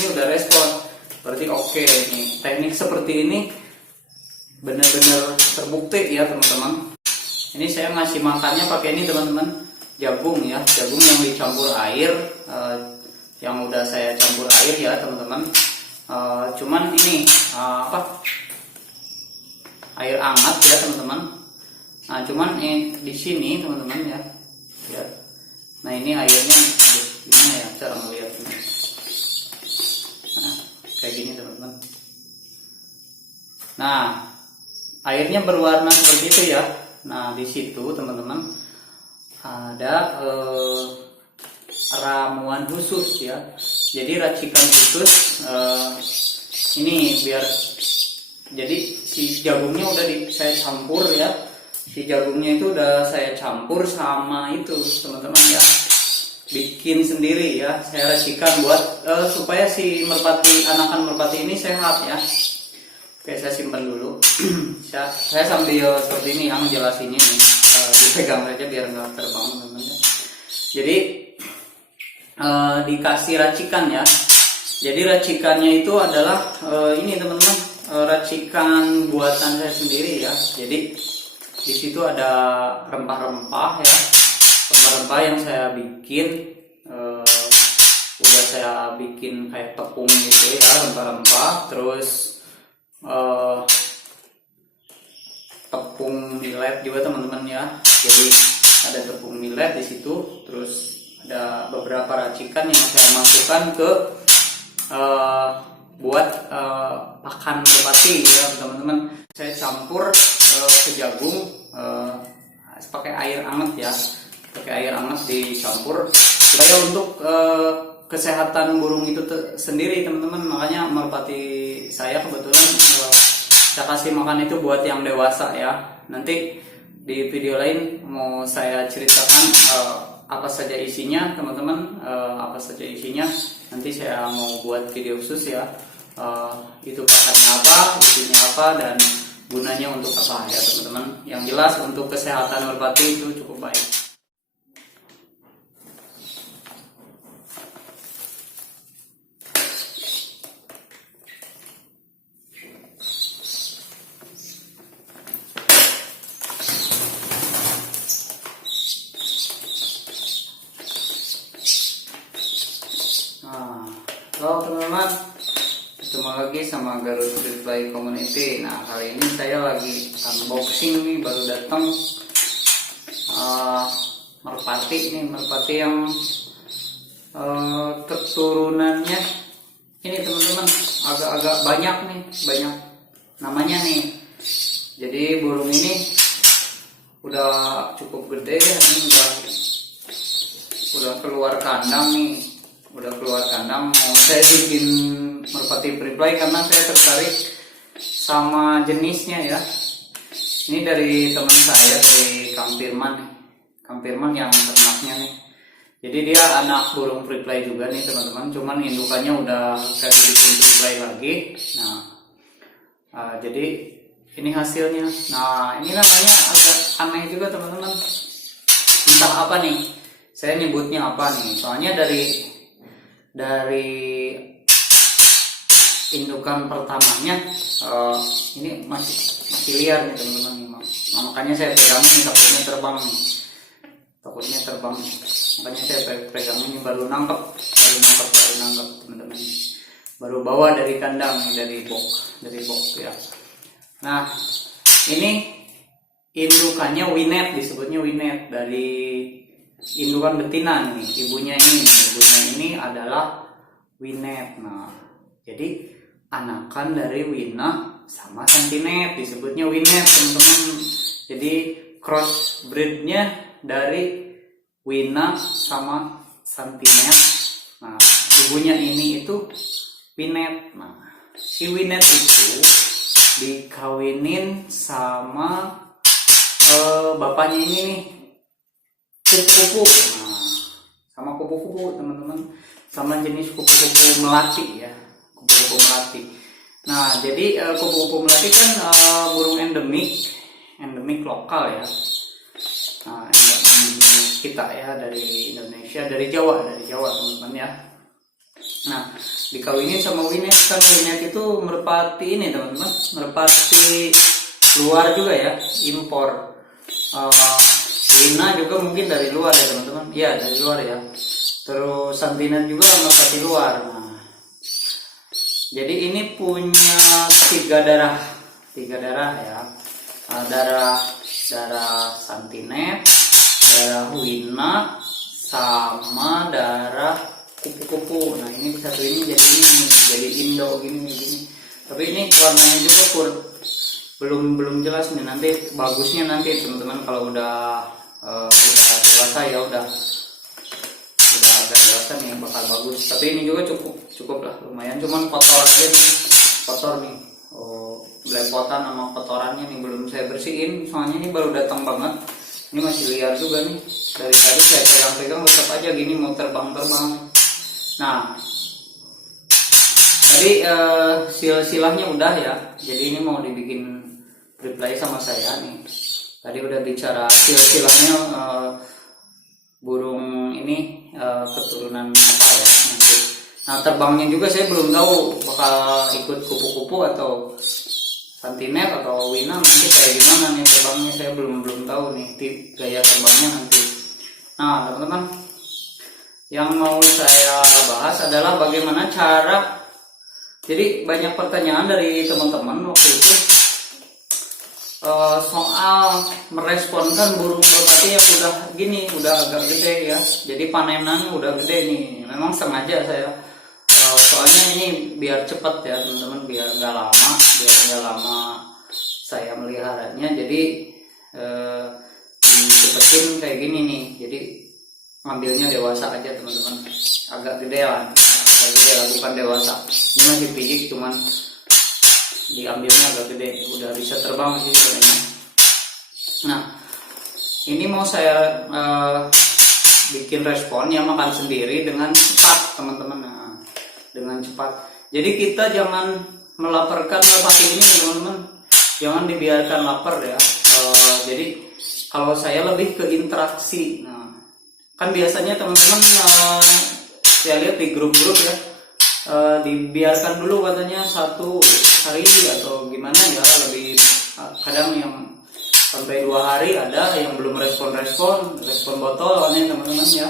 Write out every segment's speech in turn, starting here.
ini udah respon, berarti oke nih. Teknik seperti ini benar-benar terbukti ya teman-teman. Ini saya ngasih makannya pakai ini teman-teman, jagung ya, jagung yang dicampur air, yang udah saya campur air ya teman-teman. Cuman ini air hangat ya teman-teman. Nah cuman di sini teman-teman ya. Nah ini airnya gimana ya cara melihatnya. Nah kayak gini teman-teman. Nah airnya berwarna seperti itu ya. Nah di situ teman-teman ada ramuan khusus ya. Jadi racikan khusus ini biar jadi si jagungnya udah saya campur ya. Si jagungnya itu udah saya campur sama itu teman-teman ya. Bikin sendiri ya. Saya racikan buat supaya si merpati, anakan merpati ini sehat ya. Oke, saya simpan dulu. saya sambil seperti ini yang jelasinnya nih. Dipegang aja biar nggak terbang teman-teman ya. Jadi dikasih racikan ya. Jadi racikannya itu adalah ini teman-teman, racikan buatan saya sendiri ya. Jadi di situ ada rempah-rempah ya, rempah-rempah yang saya bikin. Udah saya bikin kayak tepung gitu ya, rempah-rempah. Terus tepung millet juga teman-teman ya. Jadi ada tepung millet di situ. Terus ada beberapa racikan yang saya masukkan ke buat pakan merpati ya teman-teman. Saya campur ke jagung pakai air hangat ya, pakai air hangat dicampur supaya untuk kesehatan burung itu sendiri teman-teman. Makanya merpati saya kebetulan saya kasih makan itu buat yang dewasa ya. Nanti di video lain mau saya ceritakan apa saja isinya teman-teman, apa saja isinya. Nanti saya mau buat video khusus ya, itu pakannya apa, isinya apa, dan gunanya untuk apa ya teman-teman. Yang jelas untuk kesehatan merpati itu cukup baik. Halo teman-teman, ketemu lagi sama Garut Reply Community. Nah kali ini saya lagi unboxing nih, baru datang merpati nih, merpati yang keturunannya ini teman-teman agak-agak banyak nih, banyak namanya nih. Jadi burung ini udah cukup gede ya, ini udah keluar kandang nih. Udah keluar kandang, mau saya bikin merpati reply karena saya tertarik sama jenisnya ya. Ini dari teman saya, dari Kang Firman nih. Kang Firman yang ternaknya nih. Jadi dia anak burung reply juga nih teman-teman, cuman indukannya udah saya bikin reply lagi. Nah jadi ini hasilnya. Nah ini namanya agak aneh juga teman-teman, entah apa nih, saya nyebutnya apa nih, soalnya dari indukan pertamanya ini masih liar nih teman-teman. Nah, makanya saya pegangin nih, takutnya terbang nih, makanya saya pegangin ini. Baru nangkep teman-teman, baru bawa dari kandang nih, dari box ya. Nah ini indukannya Winnet, disebutnya Winnet, dari indukan betina nih. Ibunya ini adalah Winnet. Nah jadi anakan dari Wina sama Santinet, disebutnya Winnet teman-teman. Jadi cross breednya dari Wina sama Santinet. Nah ibunya ini itu Winnet. Nah si Winnet itu dikawinin sama bapaknya ini nih, kupu-kupu. Nah, sama kupu-kupu teman-teman, sama jenis kupu-kupu melati ya, kupu-kupu melati. Nah jadi kupu-kupu melati kan burung endemik lokal ya. Nah endemik kita ya, dari Indonesia, dari Jawa teman-teman ya. Nah dikawinin sama Winet. Kan Winet itu merpati ini teman-teman, merpati luar juga ya, impor. Wina juga mungkin dari luar ya teman-teman, iya dari luar ya. Terus Santinet juga merpati luar. Nah, jadi ini punya tiga darah ya. Darah Santinet, darah Wina, sama darah kupu-kupu. Nah ini satu ini jadi Indo gini. Tapi ini warnanya juga belum jelas nih. Nanti bagusnya nanti teman-teman kalau udah dewasa ya, udah agak dewasa nih bakal bagus. Tapi ini juga cukup lah, lumayan. Cuman kotor aja nih, kotor nih. Belepotan sama kotorannya nih belum saya bersihin, soalnya ini baru datang banget. Ini masih liar juga nih. Dari tadi saya pegang-pegang tetap aja gini mau terbang. Nah, tadi silahnya udah ya. Jadi ini mau dibikin reply sama saya nih. Tadi udah bicara silahnya burung ini keturunan apa ya nanti. Nah terbangnya juga saya belum tahu bakal ikut kupu-kupu atau Santinet atau Wina nanti kayak gimana nih terbangnya, saya belum tahu nih gaya terbangnya nanti. Nah teman-teman, yang mau saya bahas adalah bagaimana cara. Jadi banyak pertanyaan dari teman-teman waktu itu soal meresponkan burung merpati yang udah gini, udah agak gede ya. Jadi panenannya udah gede nih. Memang sengaja saya soalnya ini biar cepat ya teman-teman, biar nggak lama saya meliharanya. Jadi dicepetin kayak gini nih. Jadi ngambilnya dewasa aja teman-teman, agak gedean, bukan dewasa. Ini masih pijik, cuman diambilnya agak gede, udah bisa terbang sih sebenarnya. Nah ini mau saya bikin respon yang makan sendiri dengan cepat teman-teman. Nah, dengan cepat. Jadi kita jangan melaparkan merpati ini teman-teman, jangan dibiarkan lapar ya. Jadi kalau saya lebih ke interaksi. Nah kan biasanya teman-teman saya lihat di grup-grup ya, dibiarkan dulu katanya 1 hari atau gimana ya, lebih kadang yang sampai 2 hari, ada yang belum respon botol nih teman-teman ya.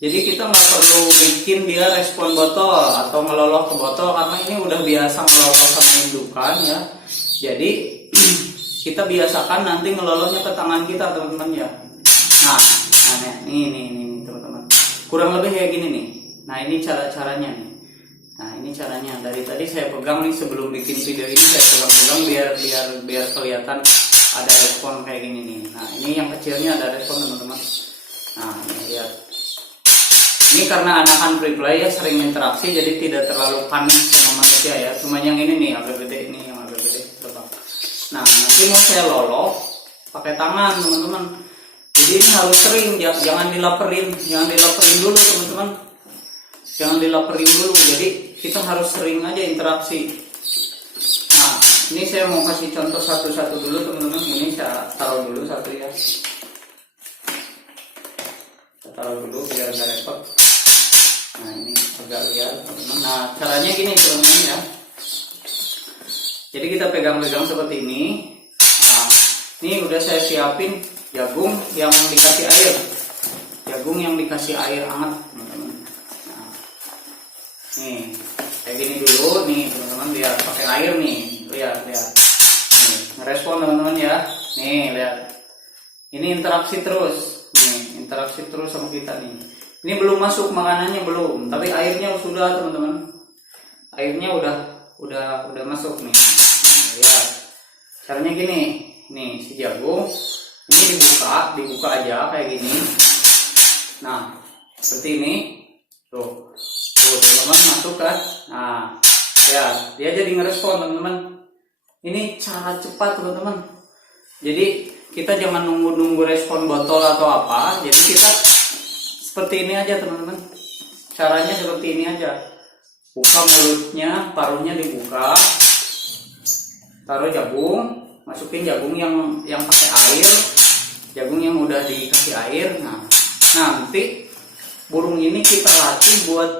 Jadi kita nggak perlu bikin dia respon botol atau ngeloloh ke botol, karena ini udah biasa ngeloloh sama indukan ya. Jadi kita biasakan nanti ngelolohnya ke tangan kita teman-teman ya. Nah ini teman-teman, kurang lebih kayak gini nih. Nah ini caranya nih. Nah ini caranya, dari tadi saya pegang nih, sebelum bikin video ini saya pegang biar kelihatan ada respon kayak gini nih. Nah ini yang kecilnya ada respon teman-teman. Nah ini lihat. Ini karena anakan reply ya, sering interaksi, jadi tidak terlalu panik sama manusia ya. Cuma yang ini nih agak gede, ini yang agak gede terbang. Nah nanti mau saya loloh pakai tangan teman-teman. Jadi ini harus sering, jangan dilaperin dulu teman-teman. Jangan dilaperin dulu, jadi kita harus sering aja interaksi. Nah ini saya mau kasih contoh satu-satu dulu teman-teman. Ini saya taruh dulu satu ya, saya taruh dulu biar nggak repot. Nah ini agak lihat teman-teman. Nah caranya gini teman-teman ya, jadi kita pegang-pegang seperti ini. Nah ini udah saya siapin jagung yang dikasih air, hangat teman-teman. Nih kayak gini dulu nih teman-teman, biar pakai air nih, lihat nih ngerespon teman-teman ya. Nih lihat, ini interaksi terus sama kita nih. Ini belum masuk makanannya belum, tapi airnya sudah teman-teman, airnya udah masuk nih. Nah, lihat caranya gini nih, si jagung ini dibuka aja kayak gini. Nah seperti ini tuh teman-teman, masuk kan. Nah ya dia jadi ngerespon teman-teman. Ini cara cepat teman-teman, jadi kita jangan nunggu respon botol atau apa. Jadi kita seperti ini aja teman-teman, caranya seperti ini aja. Buka mulutnya, paruhnya dibuka, taruh jagung, masukin jagung yang pakai air, jagung yang udah dikasih air. Nah nanti burung ini kita latih buat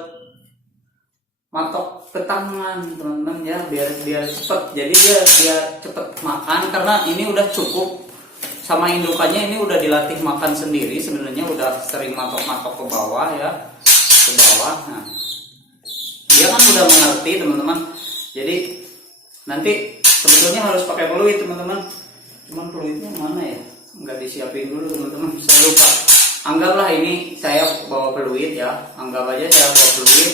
matok ke tangan teman-teman ya, biar cepet. Jadi dia cepet makan karena ini udah cukup sama indukannya, ini udah dilatih makan sendiri sebenarnya, udah sering matok-matok ke bawah ya, ke bawah. Nah, dia kan udah mengerti teman-teman. Jadi nanti sebetulnya harus pakai peluit teman-teman. Cuman peluitnya mana ya? Nggak disiapin dulu teman-teman, saya lupa. Anggaplah ini saya bawa peluit ya, anggap aja saya bawa peluit.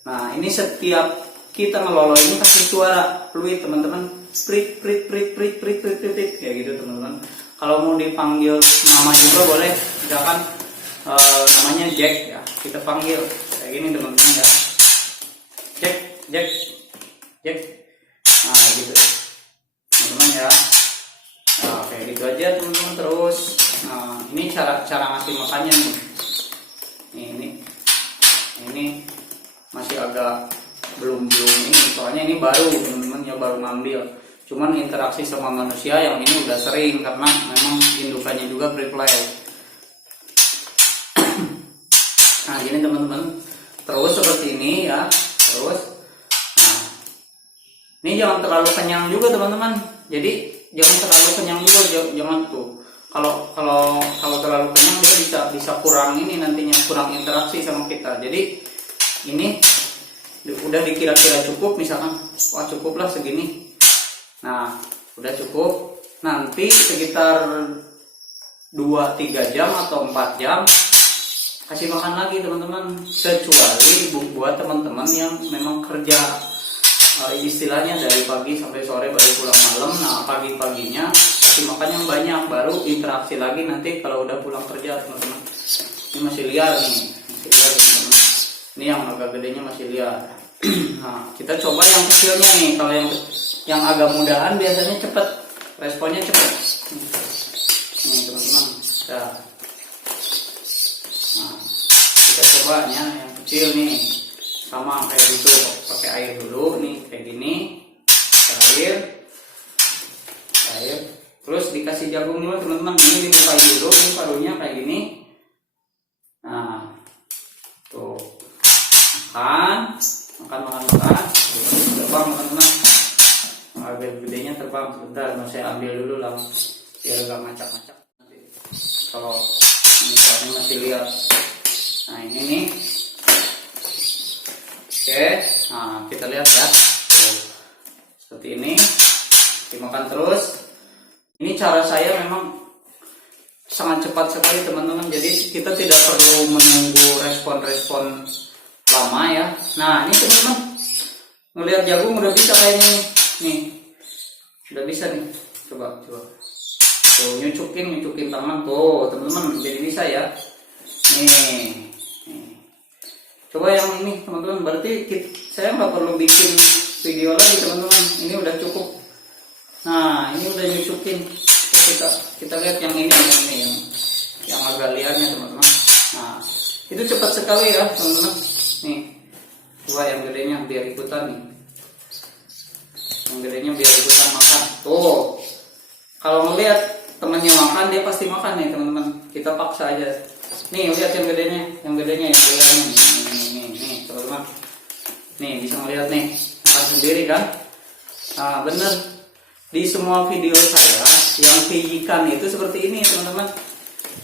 Nah ini setiap kita ngelolo ini kasih suara peluit teman-teman, prit prit prit prit prit prit prit kayak gitu teman-teman. Kalau mau dipanggil nama juga boleh, misalkan namanya Jack ya, kita panggil kayak gini teman-teman ya, Jack Jack Jack. Nah gitu teman-teman ya. Nah, kayak gitu aja teman-teman terus. Nah, ini cara ngasih makannya nih. Ini masih agak belum ini, soalnya ini baru teman-teman ya, baru ngambil. Cuman interaksi sama manusia yang ini udah sering karena memang indukannya juga pre-play. Nah, gini teman-teman. Terus seperti ini ya. Terus nah, ini jangan terlalu kenyang juga teman-teman. Jadi jangan terlalu kenyang juga, jangan tuh. Kalau terlalu kenyang dia bisa kurang ini nantinya, kurang interaksi sama kita. Jadi ini udah dikira-kira cukup, misalkan wah cukup lah segini. Nah udah cukup, nanti sekitar 2-3 jam atau 4 jam kasih makan lagi teman-teman. Kecuali buat teman-teman yang memang kerja istilahnya dari pagi sampai sore baru pulang malam. Nah pagi-paginya kasih makan yang banyak, baru interaksi lagi nanti kalau udah pulang kerja teman-teman. Ini masih liar nih, masih liar teman-teman. Ini yang agak gedenya masih liar. Nah kita coba yang kecilnya nih. Kalau yang agak mudahan biasanya cepet, responnya cepet. Nih teman-teman. Nah kita coba yang kecil nih, sama kayak gitu, pakai air dulu nih kayak gini, air, terus dikasih jagung dulu teman-teman. Ini dibukain dulu, ini parunya kayak gini. Nah tuh makan, terbang teman-teman. Agak gedenya terbang, sebentar mau saya ambil dulu lah biar gak macak-macak nanti kalau misalnya masih lihat. Nah ini nih. Oke, nah kita lihat ya. Tuh, seperti ini dimakan terus. Ini cara saya memang sangat cepat sekali teman-teman. Jadi kita tidak perlu menunggu respon lama ya. Nah ini teman-teman, ngelihat jagung udah bisa kayaknya nih, udah bisa nih. Coba tuh nyucukin tangan tuh teman-teman, jadi bisa ya. Nih. Coba yang ini teman-teman, berarti saya nggak perlu bikin video lagi teman-teman, ini udah cukup. Nah ini udah nyucukin. Kita lihat yang ini yang agak liarnya teman-teman. Nah itu cepat sekali ya teman-teman. Nih coba yang gedenya biar ikutan nih, yang gedenya biar ikutan makan. Tuh kalau ngelihat temannya makan dia pasti makan nih teman-teman. Kita paksa aja. Nih lihat yang gedenya yang liarnya nih teman-teman. Nih bisa ngeliat nih makan sendiri kan. Nah bener, di semua video saya yang pijikan itu seperti ini teman-teman.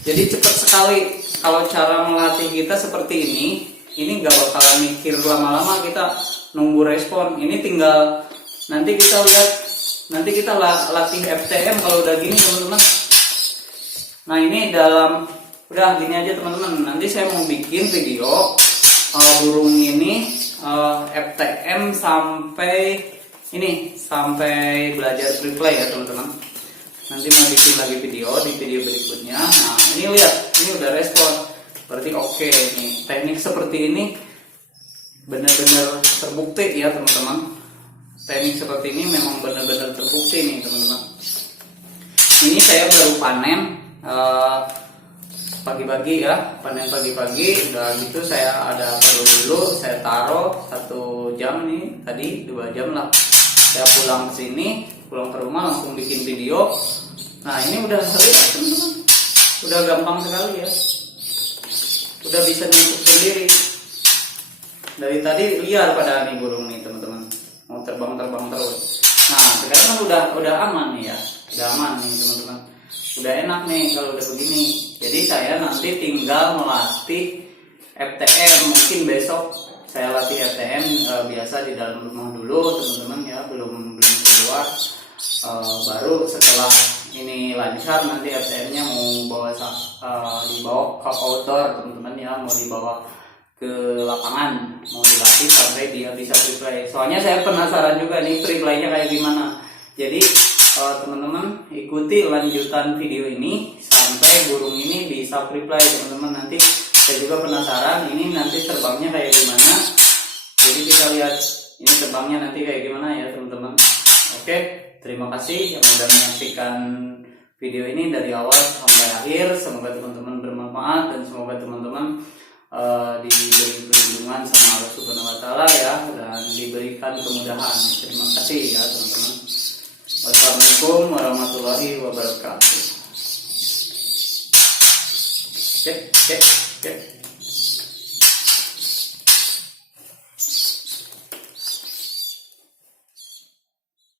Jadi cepat sekali. Kalau cara melatih kita seperti ini nggak bakalan mikir lama-lama kita nunggu respon. Ini tinggal nanti kita lihat, nanti kita latih FTM kalau udah gini teman-teman. Nah ini udah gini aja teman-teman. Nanti saya mau bikin video burung ini FTM sampai belajar pre-play ya teman-teman. Nanti mau bikin lagi video di video berikutnya. Nah ini lihat, ini udah respon, berarti oke. Nih teknik seperti ini benar-benar terbukti ya teman-teman. Teknik seperti ini memang benar-benar terbukti nih teman-teman. Ini saya baru panen pagi-pagi ya, panen pagi-pagi. Udah gitu saya ada perlu dulu, saya taruh 1 jam nih, tadi 2 jam lah. Saya pulang ke sini, pulang ke rumah langsung bikin video. Nah ini udah lihat teman-teman, udah gampang sekali ya, udah bisa nyucuk sendiri. dari tadi liar pada nih burung nih teman-teman, mau terbang terus. Nah sekarang kan udah aman nih ya, udah aman nih teman-teman, udah enak nih kalau udah begini. Jadi saya nanti tinggal melatih FTM, mungkin besok saya latih FTM biasa di dalam rumah dulu teman-teman ya, belum keluar. Baru setelah ini lancar nanti FTM-nya mau dibawa ke outdoor teman-teman ya, mau dibawa ke lapangan, mau dilatih sampai dia bisa free play. Soalnya saya penasaran juga nih free play-nya kayak gimana. Jadi teman-teman ikuti lanjutan video ini sampai burung ini bisa free play teman-teman. Nanti saya juga penasaran ini nanti terbangnya kayak gimana. Jadi kita lihat ini terbangnya nanti kayak gimana ya teman-teman. Oke, terima kasih yang sudah menyaksikan video ini dari awal sampai akhir. Semoga teman-teman bermanfaat dan semoga teman-teman diberi perlindungan sama Allah Subhanahu wa taala ya, dan diberikan kemudahan. Terima kasih ya teman-teman. Wassalamualaikum warahmatullahi wabarakatuh. Oke.